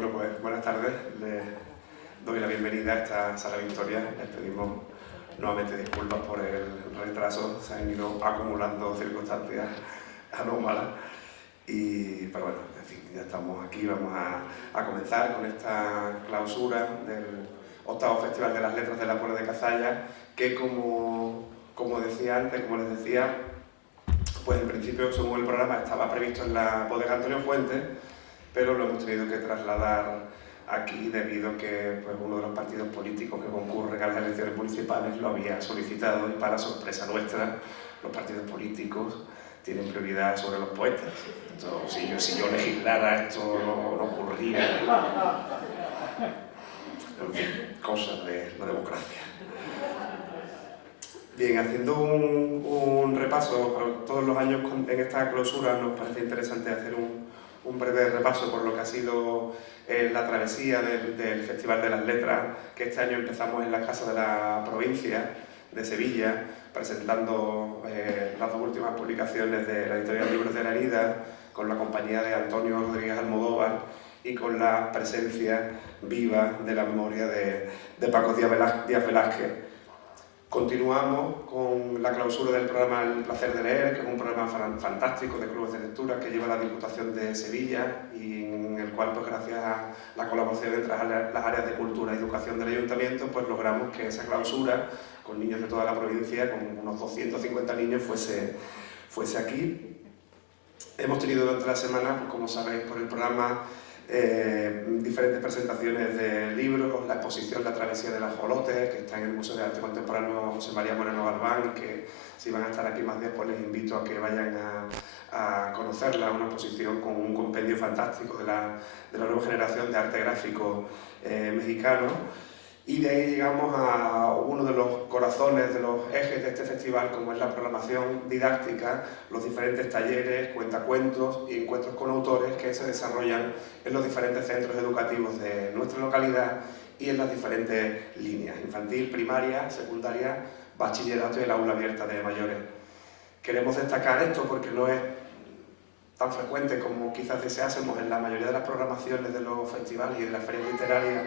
Bueno, pues buenas tardes. Les doy la bienvenida a esta Sala Victoria. Les pedimos nuevamente disculpas por el retraso. Se han ido acumulando circunstancias anómalas. Pero bueno, en fin, ya estamos aquí. Vamos a comenzar con esta clausura del 8º Festival de las Letras de la Puebla de Cazalla, que como decía antes, como les decía, pues en principio, según el programa, estaba previsto en la bodega Antonio Fuentes, pero lo hemos tenido que trasladar aquí debido a que pues, uno de los partidos políticos que concurren a las elecciones municipales lo había solicitado y, para sorpresa nuestra, los partidos políticos tienen prioridad sobre los poetas. Entonces, si yo legislara, esto no ocurría. En fin, cosas de la democracia. Bien, haciendo un repaso, todos los años en esta clausura nos parece interesante hacer un breve repaso por lo que ha sido la travesía del Festival de las Letras, que este año empezamos en la Casa de la Provincia de Sevilla, presentando las dos últimas publicaciones de la editorial Libros de la Herida, con la compañía de Antonio Rodríguez Almodóvar y con la presencia viva de la memoria de Paco Díaz Velázquez. Continuamos con la clausura del programa El Placer de Leer, que es un programa fantástico de clubes de lectura que lleva la Diputación de Sevilla y en el cual, pues gracias a la colaboración entre las áreas de cultura y educación del Ayuntamiento, pues logramos que esa clausura, con niños de toda la provincia, con unos 250 niños, fuese aquí. Hemos tenido durante la semana, pues como sabéis por el programa, diferentes presentaciones de libros, la exposición La Travesía del Ajolote, que está en el Museo de Arte Contemporáneo José María Moreno Galván, y que si van a estar aquí más días, pues les invito a que vayan a conocerla, una exposición con un compendio fantástico de la nueva generación de arte gráfico mexicano. Y de ahí llegamos a uno de los corazones, de los ejes de este festival, como es la programación didáctica, los diferentes talleres, cuentacuentos y encuentros con autores que se desarrollan en los diferentes centros educativos de nuestra localidad y en las diferentes líneas: infantil, primaria, secundaria, bachillerato y el aula abierta de mayores. Queremos destacar esto porque no es tan frecuente como quizás deseásemos en la mayoría de las programaciones de los festivales y de las ferias literarias,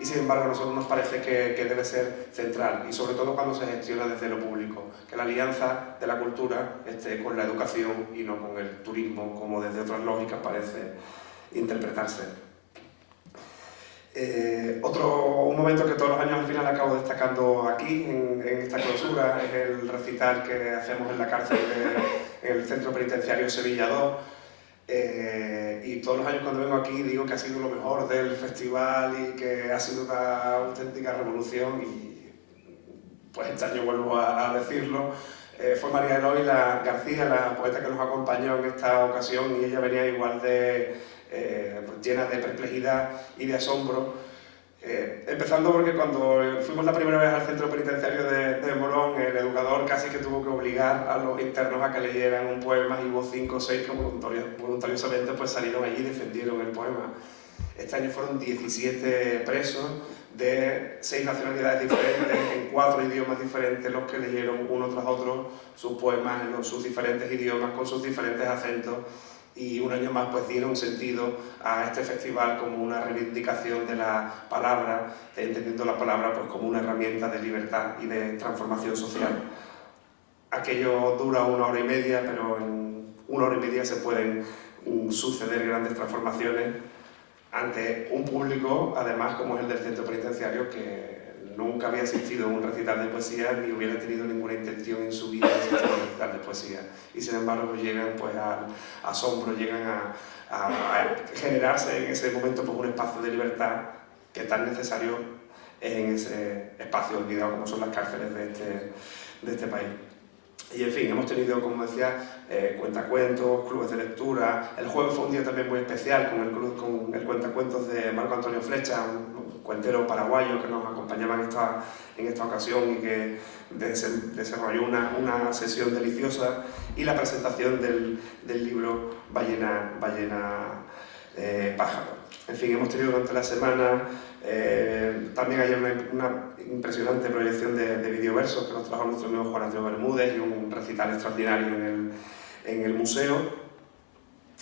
y sin embargo a nosotros nos parece que debe ser central, y sobre todo cuando se gestiona desde lo público, que la alianza de la cultura esté con la educación y no con el turismo, como desde otras lógicas parece interpretarse. Un momento que todos los años al final acabo destacando aquí, en esta clausura, es el recital que hacemos en la cárcel en el Centro Penitenciario Sevilla 2. Y todos los años cuando vengo aquí digo que ha sido lo mejor del festival y que ha sido una auténtica revolución, y pues este año vuelvo a decirlo. Fue María Eloy García, la poeta que nos acompañó en esta ocasión, y ella venía igual de pues llena de perplejidad y de asombro. Empezando porque cuando fuimos la primera vez al centro penitenciario de Morón, el educador casi que tuvo que obligar a los internos a que leyeran un poema, y hubo 5 o 6 que voluntariosamente pues salieron allí y defendieron el poema. Este año fueron 17 presos de 6 nacionalidades diferentes, en 4 idiomas diferentes, los que leyeron uno tras otro sus poemas en sus diferentes idiomas, con sus diferentes acentos, y un año más pues dieron sentido a este festival como una reivindicación de la palabra, entendiendo la palabra pues como una herramienta de libertad y de transformación social. Aquello dura 1 hora y media, pero en 1 hora y media se pueden suceder grandes transformaciones ante un público, además, como es el del centro penitenciario, que nunca había asistido a un recital de poesía ni hubiera tenido ninguna intención en su vida de asistir a un recital de poesía. Y sin embargo llegan pues al asombro, llegan a generarse en ese momento pues un espacio de libertad que tan necesario es en ese espacio olvidado como son las cárceles de este país. Y en fin, hemos tenido, como decía, cuentacuentos, clubes de lectura. El jueves fue un día también muy especial con el cuentacuentos de Marco Antonio Flecha, un cuentero paraguayo que nos acompañaba en esta ocasión y que desarrolló una sesión deliciosa, y la presentación del libro Ballena Pájaro. En fin, hemos tenido durante la semana también ayer una impresionante proyección de videoversos que nos trajo nuestro amigo Juan Antonio Bermúdez, y un recital extraordinario en el museo.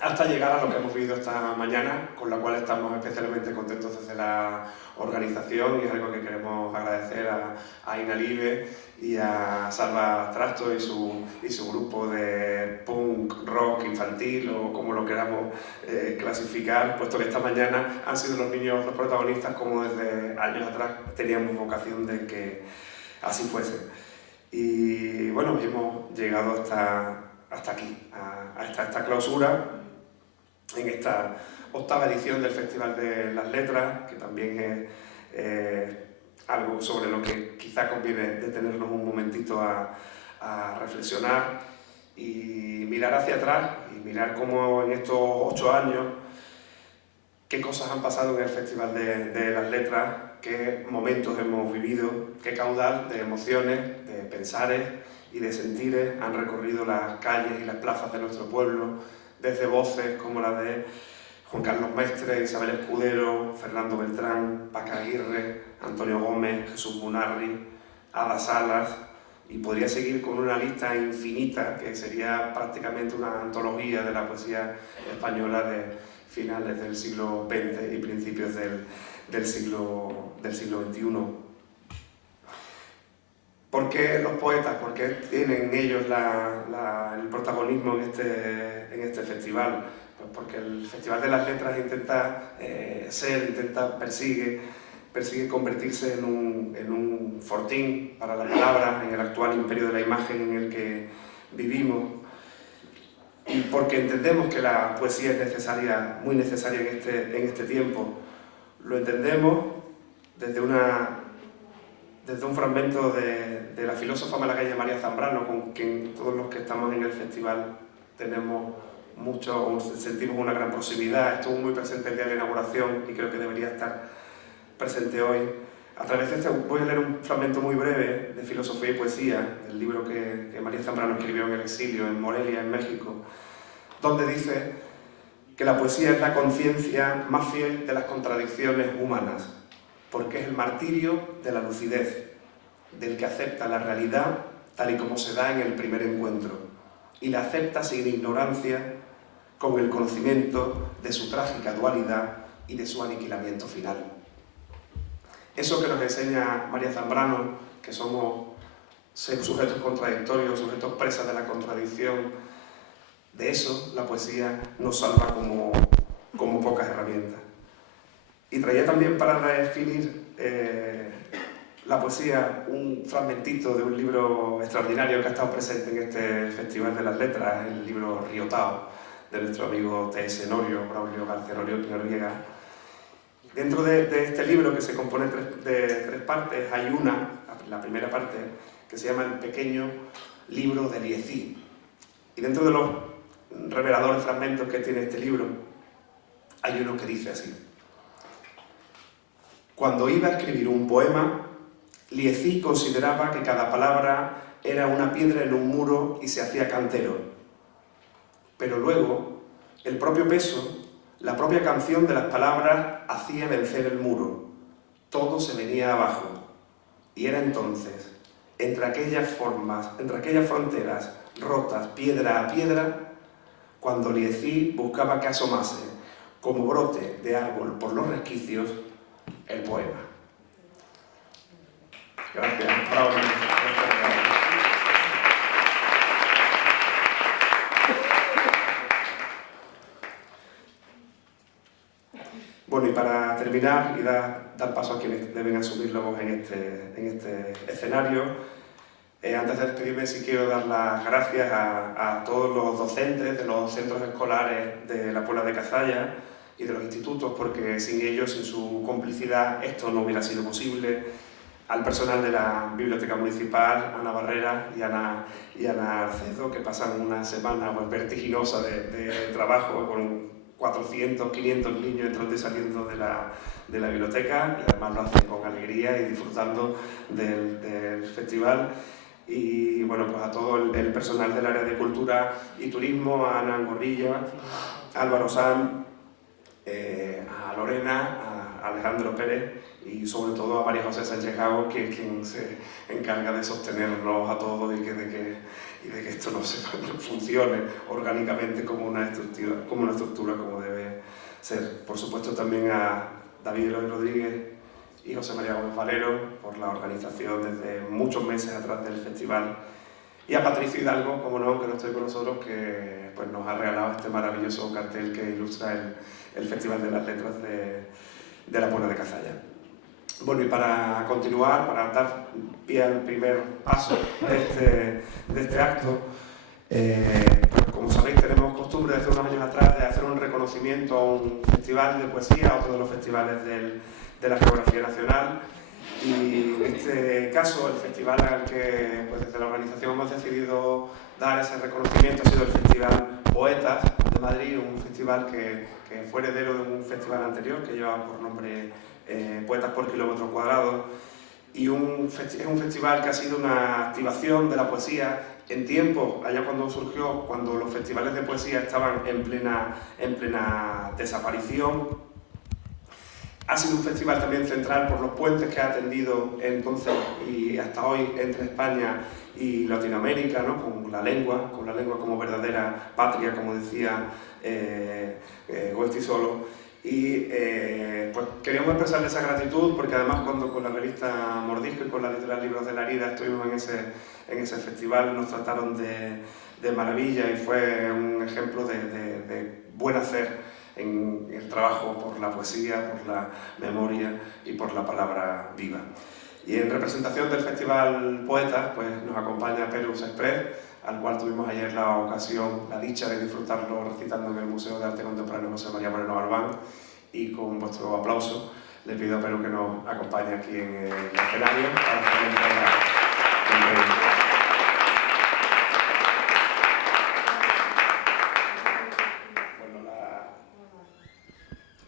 hasta llegar a lo que hemos vivido esta mañana, con la cual estamos especialmente contentos desde la organización, y es algo que queremos agradecer a Inalive y a Salva Trasto y su grupo de punk, rock infantil, o como lo queramos clasificar, puesto que esta mañana han sido los niños los protagonistas, como desde años atrás teníamos vocación de que así fuese. Y bueno, hemos llegado hasta aquí, a esta clausura, en esta 8ª edición del Festival de las Letras, que también es algo sobre lo que quizá conviene detenernos un momentito a reflexionar y mirar hacia atrás, y mirar cómo en estos 8 años, qué cosas han pasado en el Festival de las Letras, qué momentos hemos vivido, qué caudal de emociones, de pensares y de sentires han recorrido las calles y las plazas de nuestro pueblo, desde voces como la de Juan Carlos Mestre, Isabel Escudero, Fernando Beltrán, Paca Aguirre, Antonio Gómez, Jesús Munarri, Ada Salas, y podría seguir con una lista infinita que sería prácticamente una antología de la poesía española de finales del siglo XX y principios del siglo XXI. ¿Por qué los poetas? ¿Por qué tienen ellos el protagonismo en este festival? Pues porque el Festival de las Letras intenta persigue convertirse en un fortín para la palabra en el actual imperio de la imagen en el que vivimos, y porque entendemos que la poesía es necesaria, muy necesaria en este tiempo. Lo entendemos desde un fragmento de la filósofa malagueña María Zambrano, con quien todos los que estamos en el festival tenemos sentimos una gran proximidad. Estuvo muy presente el día de la inauguración y creo que debería estar presente hoy. A través de voy a leer un fragmento muy breve de Filosofía y Poesía, del libro que María Zambrano escribió en el exilio, en Morelia, en México, donde dice que la poesía es la conciencia más fiel de las contradicciones humanas, porque es el martirio de la lucidez, del que acepta la realidad tal y como se da en el primer encuentro, y la acepta sin ignorancia, con el conocimiento de su trágica dualidad y de su aniquilamiento final. Eso que nos enseña María Zambrano, que somos sujetos contradictorios, sujetos presas de la contradicción, de eso la poesía nos salva como pocas herramientas. Y traía también para definir la poesía un fragmentito de un libro extraordinario que ha estado presente en este Festival de las Letras, el libro Riotao, de nuestro amigo T.S. Norio, Braulio García Noriega. Dentro de este libro, que se compone de 3 partes, hay la primera parte, que se llama El pequeño libro de Liezí. Y dentro de los reveladores fragmentos que tiene este libro, hay uno que dice así: cuando iba a escribir un poema, Liezí consideraba que cada palabra era una piedra en un muro y se hacía cantero. Pero luego, el propio peso, la propia canción de las palabras hacía vencer el muro. Todo se venía abajo. Y era entonces, entre aquellas fronteras rotas piedra a piedra, cuando Liezí buscaba que asomase, como brote de árbol por los resquicios, el poema. Gracias. Bravo. Bueno, y para terminar y dar paso a quienes deben asumir la voz en este escenario, antes de despedirme sí quiero dar las gracias a todos los docentes de los centros escolares de la Puebla de Cazalla y de los institutos, porque sin ellos, sin su complicidad, esto no hubiera sido posible. Al personal de la Biblioteca Municipal, Ana Barrera y Ana Arcedo, que pasan una semana vertiginosa de trabajo con 400, 500 niños entrando y saliendo de la biblioteca, y además lo hacen con alegría y disfrutando del festival. Y bueno, pues a todo el personal del área de Cultura y Turismo, a Ana Angorrilla, a Álvaro Sanz, a Lorena, a Alejandro Pérez y sobre todo a María José Sánchez Gago, que es quien se encarga de sostenernos a todos y de que esto no funcione orgánicamente como una estructura como debe ser. Por supuesto también a David Eloy Rodríguez y José María Gómez Valero por la organización desde muchos meses atrás del festival, y a Patricio Hidalgo, como no, que no estoy con nosotros, que pues, nos ha regalado este maravilloso cartel que ilustra el Festival de las Letras de la Puebla de Cazalla. Bueno, y para continuar, para dar pie al primer paso de este acto, pues, como sabéis, tenemos costumbre desde unos años atrás de hacer un reconocimiento a un festival de poesía, otro de los festivales de la geografía nacional. Y en este caso, el festival al que pues, desde la organización hemos decidido dar ese reconocimiento ha sido el Festival Poetas de Madrid, un festival que fue heredero de un festival anterior que llevaba por nombre Poetas por kilómetro cuadrado, y es un festival que ha sido una activación de la poesía en tiempos, allá cuando surgió, cuando los festivales de poesía estaban en plena desaparición. Ha sido un festival también central por los puentes que ha tendido entonces y hasta hoy entre España y Latinoamérica, ¿no? con la lengua como verdadera patria, como decía Goytisolo. Y pues queríamos expresarle esa gratitud porque además cuando con la revista Mordisco y con la editorial Libros de la Herida estuvimos en ese festival, nos trataron de maravilla y fue un ejemplo de buen hacer en el trabajo por la poesía, por la memoria y por la palabra viva. Y en representación del Festival Poetas, pues nos acompaña Perus Express, al cual tuvimos ayer la dicha de disfrutarlo recitando en el Museo de Arte Contemporáneo José María Moreno Galván, y con vuestro aplauso le pido a Perú que nos acompañe aquí en el escenario para hacer la entrega.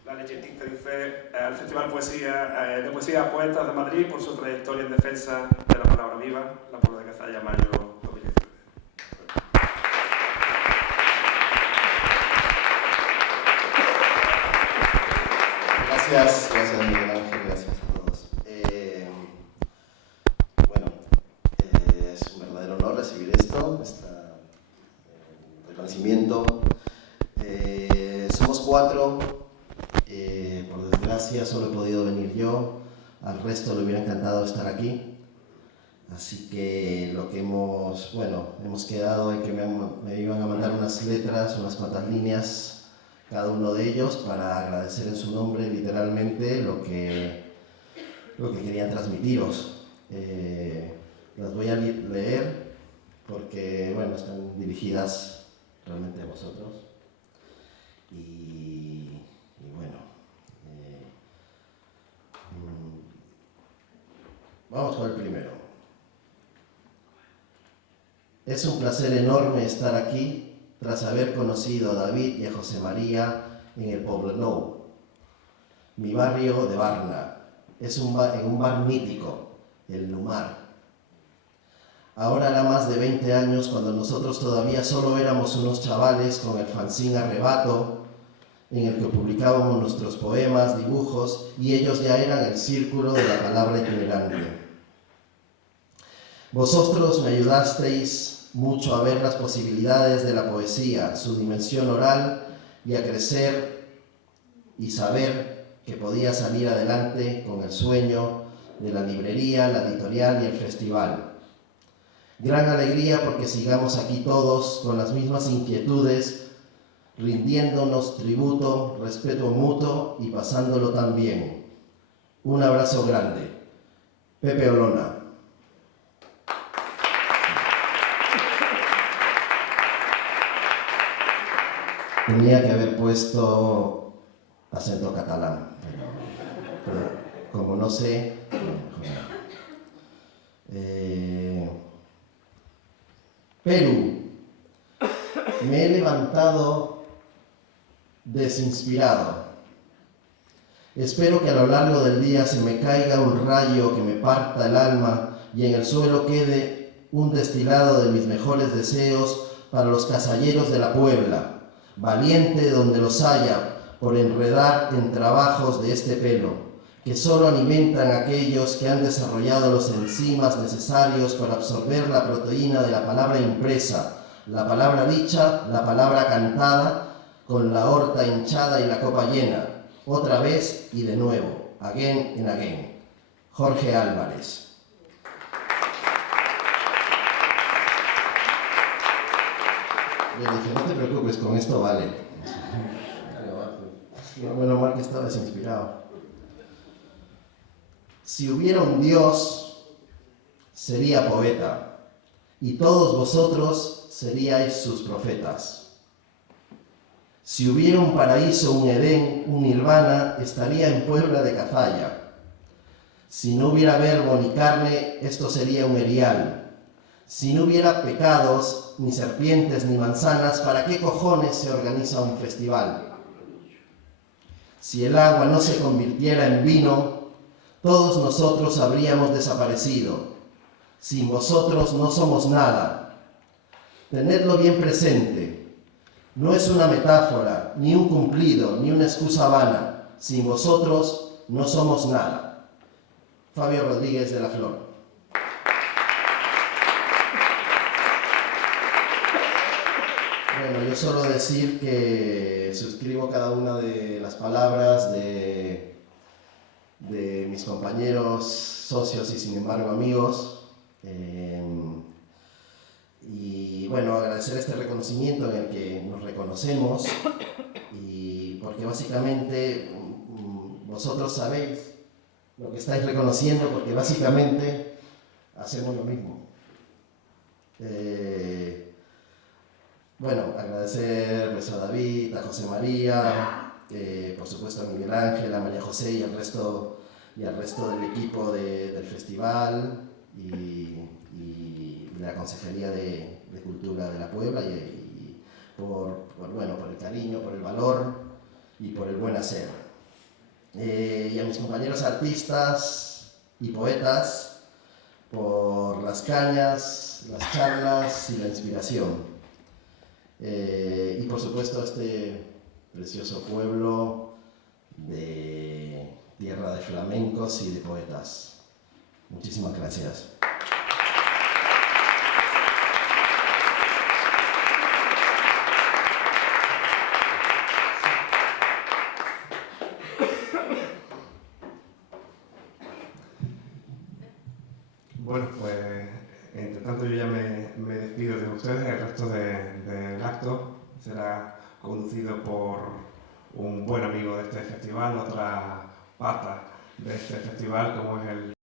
La leyetita dice al Festival de Poesía Poetas de Madrid por su trayectoria en defensa de la palabra viva, la Puebla de Cazalla, mayo 2019. Gracias Miguel Ángel, gracias a todos. Es un verdadero honor recibir este reconocimiento. Somos 4, por desgracia solo he podido venir yo, al resto le hubiera encantado estar aquí. Así que lo que hemos quedado en que me iban a mandar unas letras, unas cuantas líneas, cada uno de ellos, para agradecer en su nombre literalmente lo que querían transmitiros. Las voy a leer porque están dirigidas realmente a vosotros. Vamos con el primero. Es un placer enorme estar aquí tras haber conocido a David y a José María en el Poblenou, mi barrio de Barna. En un bar mítico, el Lumar. Ahora hará más de 20 años cuando nosotros todavía solo éramos unos chavales con el fanzín Arrebato, en el que publicábamos nuestros poemas, dibujos, y ellos ya eran el círculo de la palabra itinerante. Vosotros me ayudasteis mucho a ver las posibilidades de la poesía, su dimensión oral, y a crecer y saber que podía salir adelante con el sueño de la librería, la editorial y el festival. Gran alegría porque sigamos aquí todos con las mismas inquietudes, rindiéndonos tributo, respeto mutuo y pasándolo tan bien. Un abrazo grande. Pepe Olona. Tenía que haber puesto acento catalán, pero como no sé, Perú. Me he levantado desinspirado. Espero que a lo largo del día se me caiga un rayo que me parta el alma y en el suelo quede un destilado de mis mejores deseos para los casalleros de la Puebla, valiente donde los haya por enredar en trabajos de este pelo, que solo alimentan a aquellos que han desarrollado los enzimas necesarios para absorber la proteína de la palabra impresa, la palabra dicha, la palabra cantada, con la aorta hinchada y la copa llena, otra vez y de nuevo, again and again. Jorge Álvarez. Le dije, no te preocupes, con esto vale. Menos mal que estabas inspirado. Si hubiera un Dios, sería poeta, y todos vosotros seríais sus profetas. Si hubiera un paraíso, un Edén, un nirvana, estaría en Puebla de Cazalla. Si no hubiera verbo ni carne, esto sería un erial. Si no hubiera pecados, ni serpientes, ni manzanas, ¿para qué cojones se organiza un festival? Si el agua no se convirtiera en vino, todos nosotros habríamos desaparecido. Sin vosotros no somos nada. Tenedlo bien presente. No es una metáfora, ni un cumplido, ni una excusa vana. Sin vosotros no somos nada. Fabio Rodríguez de la Flor. Bueno, yo solo decir que suscribo cada una de las palabras de mis compañeros, socios y sin embargo amigos. Y bueno, agradecer este reconocimiento en el que nos reconocemos y porque básicamente vosotros sabéis lo que estáis reconociendo porque básicamente hacemos lo mismo. Bueno, agradecer pues, a David, a José María, por supuesto a Miguel Ángel, a María José y al resto del equipo del festival y de la Consejería de Cultura de la Puebla y por el cariño, por el valor y por el buen hacer. Y a mis compañeros artistas y poetas por las cañas, las charlas y la inspiración. Y por supuesto a este precioso pueblo de tierra de flamencos y de poetas. Muchísimas gracias. Bueno, pues entre tanto yo ya me despido de ustedes. El resto del acto será conducido por un buen amigo de este festival, otra pata de este festival, como es el